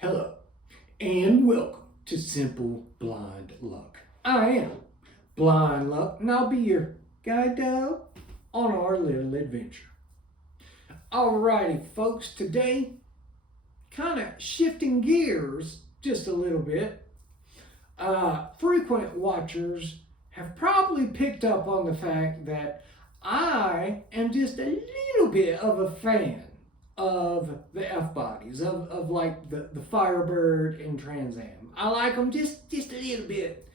Hello, and welcome to Simple Blind Luck. I am Blind Luck, and I'll be your guide dog on our little adventure. Alrighty, folks, today, kind of shifting gears just a little bit. Frequent watchers have probably picked up on the fact that I am just a little bit of a fan of the F bodies, of like the Firebird and Trans Am. I like them just a little bit.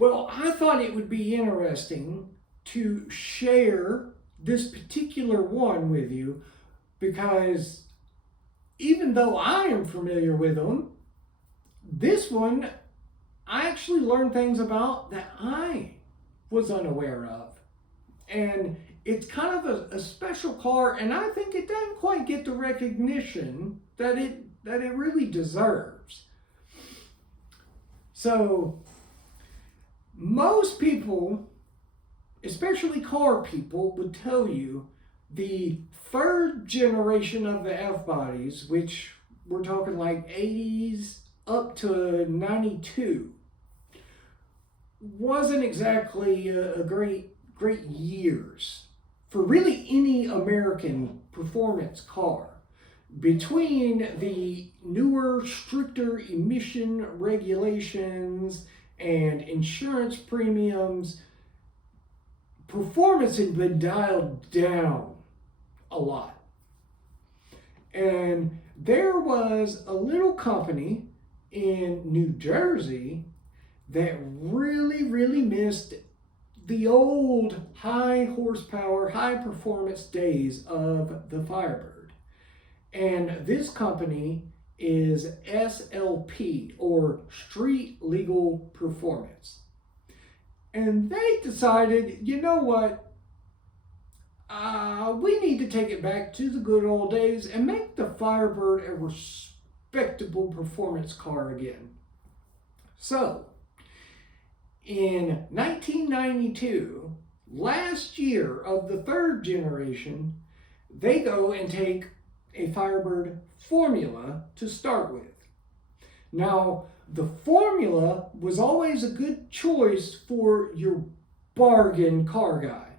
Well, I thought it would be interesting to share this particular one with you because even though I am familiar with them, this one I actually learned things about that I was unaware of. And it's kind of a special car, and I think it doesn't quite get the recognition that it really deserves. So most people, especially car people, would tell you the third generation of the F-bodies, which we're talking like 80s up to 92, wasn't exactly a great years for really any American performance car. Between the newer, stricter emission regulations and insurance premiums, performance had been dialed down a lot. And there was a little company in New Jersey that really missed the old high horsepower, high performance days of the Firebird. And this company is SLP, or Street Legal Performance. And they decided, you know what? We need to take it back to the good old days and make the Firebird a respectable performance car again. So, in 1992, last year of the third generation, they go and take a Firebird Formula to start with. Now, the Formula was always a good choice for your bargain car guy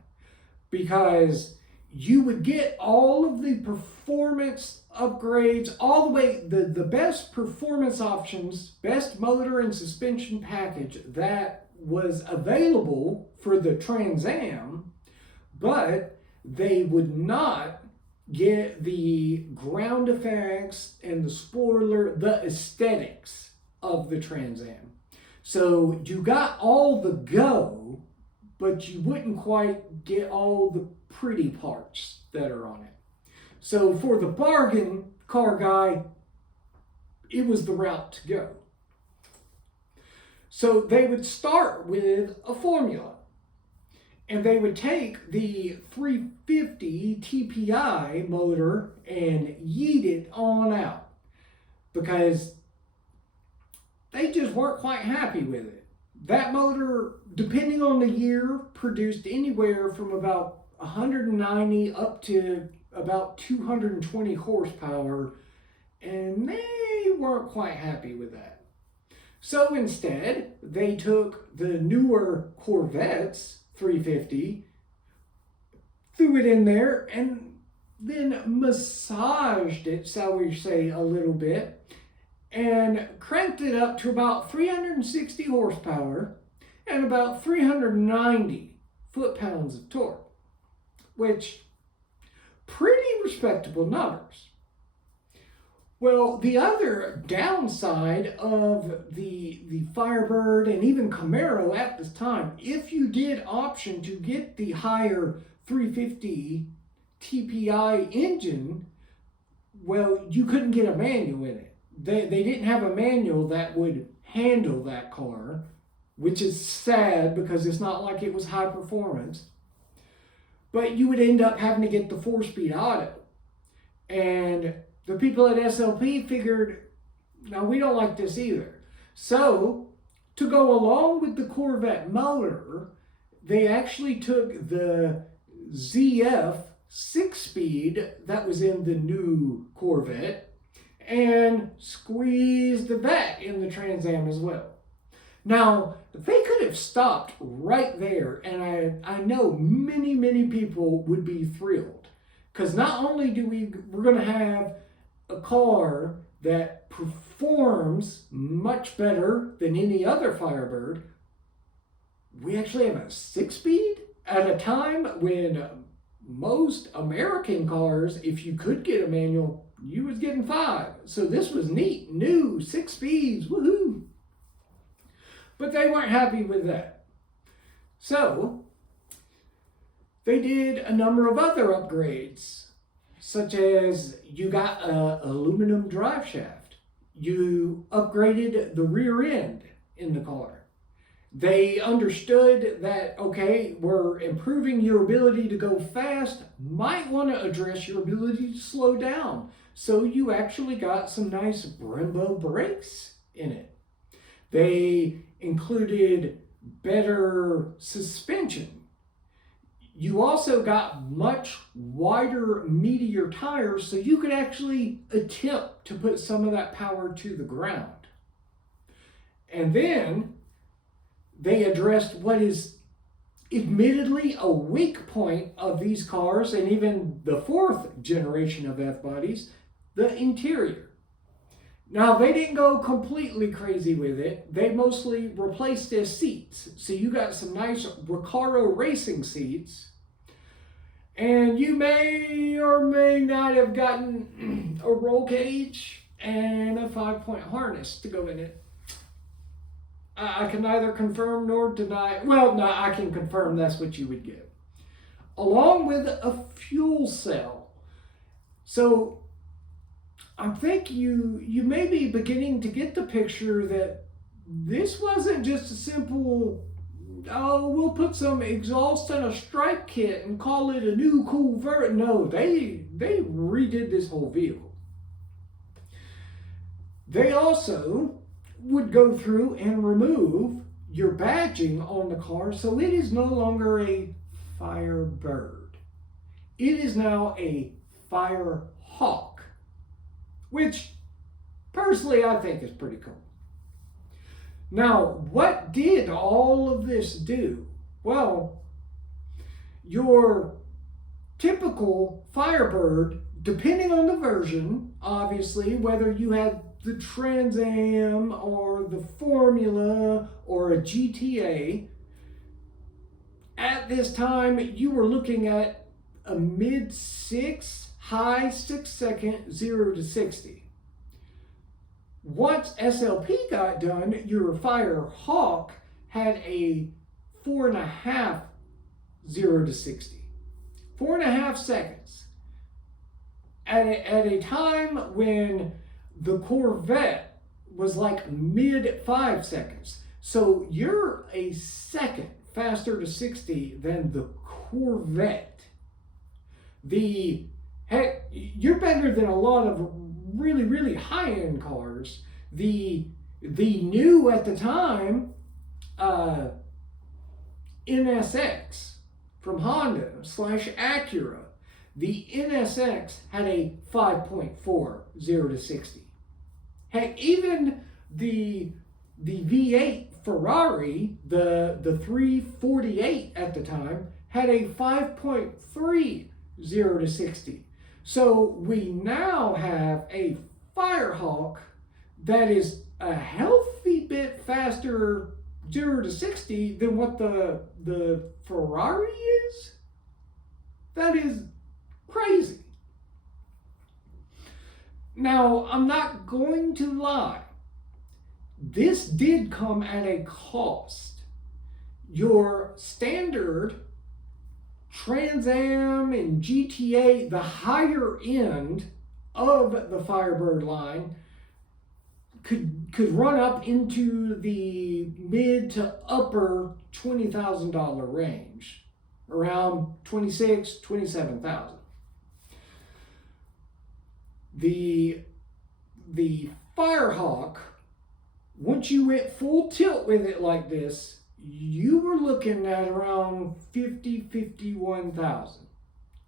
because you would get all of the performance upgrades, all the way, the best performance options, best motor and suspension package that was available for the Trans Am, but they would not get the ground effects and the spoiler, the aesthetics of the Trans Am. So you got all the go, but you wouldn't quite get all the pretty parts that are on it. So for the bargain car guy, it was the route to go. So they would start with a Formula, and they would take the 350 TPI motor and yeet it on out because they just weren't quite happy with it. That motor, depending on the year, produced anywhere from about 190 up to about 220 horsepower, and they weren't quite happy with that. So instead, they took the newer Corvettes 350, threw it in there, and then massaged it, shall we say, a little bit, and cranked it up to about 360 horsepower and about 390 foot-pounds of torque, which pretty respectable numbers. Well, the other downside of the Firebird and even Camaro at this time, if you did option to get the higher 350 TPI engine, well, you couldn't get a manual in it. They didn't have a manual that would handle that car, which is sad because it's not like it was high performance. But you would end up having to get the 4-speed auto. And the people at SLP figured, no, we don't like this either. So, to go along with the Corvette motor, they actually took the ZF 6-speed that was in the new Corvette and squeezed that in the Trans Am as well. Now, they could have stopped right there, and I know many people would be thrilled. Because not only we're going to have a car that performs much better than any other Firebird, we actually have a 6-speed at a time when most American cars, if you could get a manual, you was getting 5. So this was neat, new, 6 speeds, woohoo! But they weren't happy with that. So they did a number of other upgrades, such as you got an aluminum drive shaft. You upgraded the rear end in the car. They understood that, okay, we're improving your ability to go fast, might want to address your ability to slow down. So you actually got some nice Brembo brakes in it. They included better suspension. You also got much wider, meatier tires, so you could actually attempt to put some of that power to the ground. And then they addressed what is admittedly a weak point of these cars, and even the 4th generation of F-bodies, the interior. Now, they didn't go completely crazy with it. They mostly replaced their seats. So you got some nice Recaro racing seats. And you may or may not have gotten a roll cage and a 5-point harness to go in it. I can neither confirm nor deny. Well, no, I can confirm that's what you would get. Along with a fuel cell. So I think you may be beginning to get the picture that this wasn't just a simple, oh, we'll put some exhaust and a stripe kit and call it a new cool vert. No, they redid this whole vehicle. They also would go through and remove your badging on the car, so it is no longer a Firebird. It is now a Firehawk, which personally I think is pretty cool. Now, what did all of this do? Well, your typical Firebird, depending on the version, obviously, whether you had the Trans Am or the Formula or a GTA, at this time you were looking at a mid-6, high 6-second 0 to 60. Once SLP got done, your Firehawk had a 4.5 0 to 60. 4.5 seconds. At a time when the Corvette was like mid 5 seconds. So you're a second faster to 60 than the Corvette. Heck, you're better than a lot of really high-end cars. The new at the time NSX from Honda / Acura, the NSX had a 5.4 0 to 60. Heck, even the V8 Ferrari, the 348 at the time, had a 5.3 0 to 60. So we now have a Firehawk that is a healthy bit faster 0 to 60 than what the Ferrari is. That is crazy. Now, I'm not going to lie. This did come at a cost. Your standard Trans Am and GTA, the higher end of the Firebird line, could run up into the mid to upper $20,000 range, around $26,000, $27,000. The Firehawk, once you went full tilt with it like this, you were looking at around $50,000, $51,000.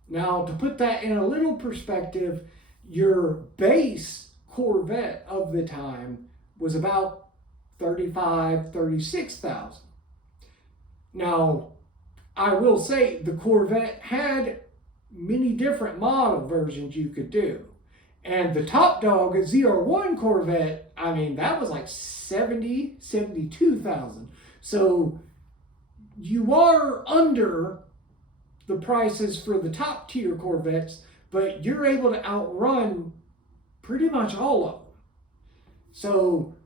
Now, to put that in a little perspective, your base Corvette of the time was about 35, 36,000. Now, I will say the Corvette had many different model versions you could do. And the top dog, a ZR1 Corvette, I mean, that was like 70, 72,000. So you are under the prices for the top tier Corvettes, but you're able to outrun pretty much all of them. So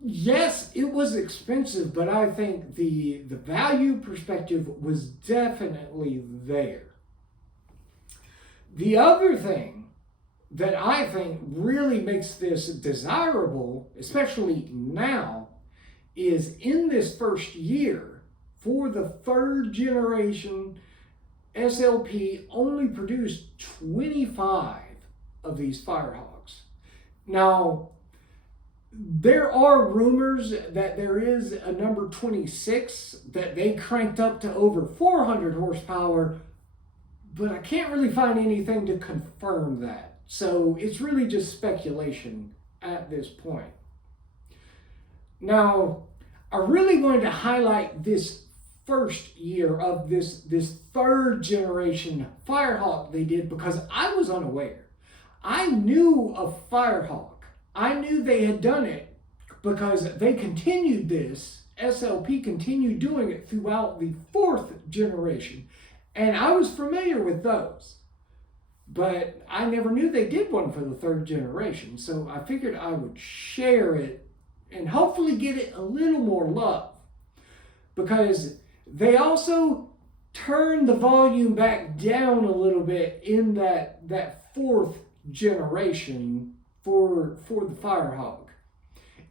yes, it was expensive, but I think the value perspective was definitely there. The other thing that I think really makes this desirable, especially now, is in this first year, for the third generation, SLP only produced 25 of these Firehawks. Now, there are rumors that there is a number 26 that they cranked up to over 400 horsepower, but I can't really find anything to confirm that. So it's really just speculation at this point. Now, I really wanted to highlight this first year of this third generation Firehawk they did because I was unaware. I knew of Firehawk. I knew they had done it because they continued this. SLP continued doing it throughout the fourth generation. And I was familiar with those. But I never knew they did one for the third generation. So I figured I would share it and hopefully get it a little more love. Because they also turned the volume back down a little bit in that fourth generation for the Firehawk.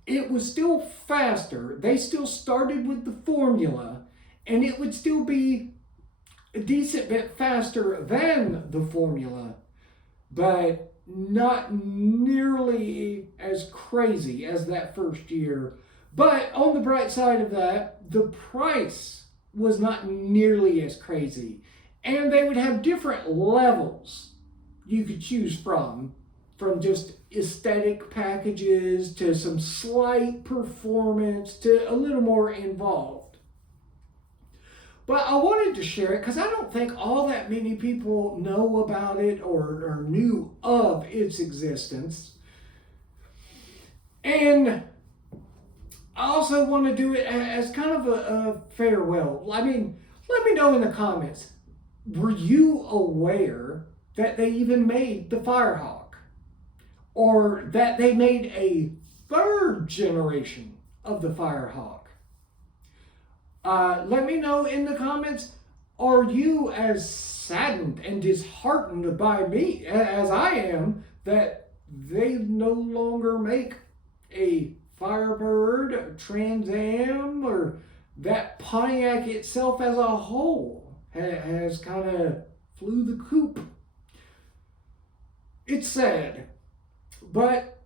It was still faster. They still started with the formula, and it would still be a decent bit faster than the formula, but not nearly as crazy as that first year. But on the bright side of that, the price was not nearly as crazy. And they would have different levels you could choose from just aesthetic packages to some slight performance to a little more involved. But I wanted to share it because I don't think all that many people know about it or knew of its existence. And I also want to do it as kind of a farewell. I mean, let me know in the comments, were you aware that they even made the Firehawk? Or that they made a third generation of the Firehawk? Let me know in the comments, are you as saddened and disheartened by me as I am that they no longer make a Firebird, a Trans Am, or that Pontiac itself as a whole has kind of flew the coop? It's sad. But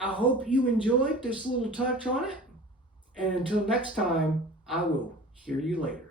I hope you enjoyed this little touch on it. And until next time, I will hear you later.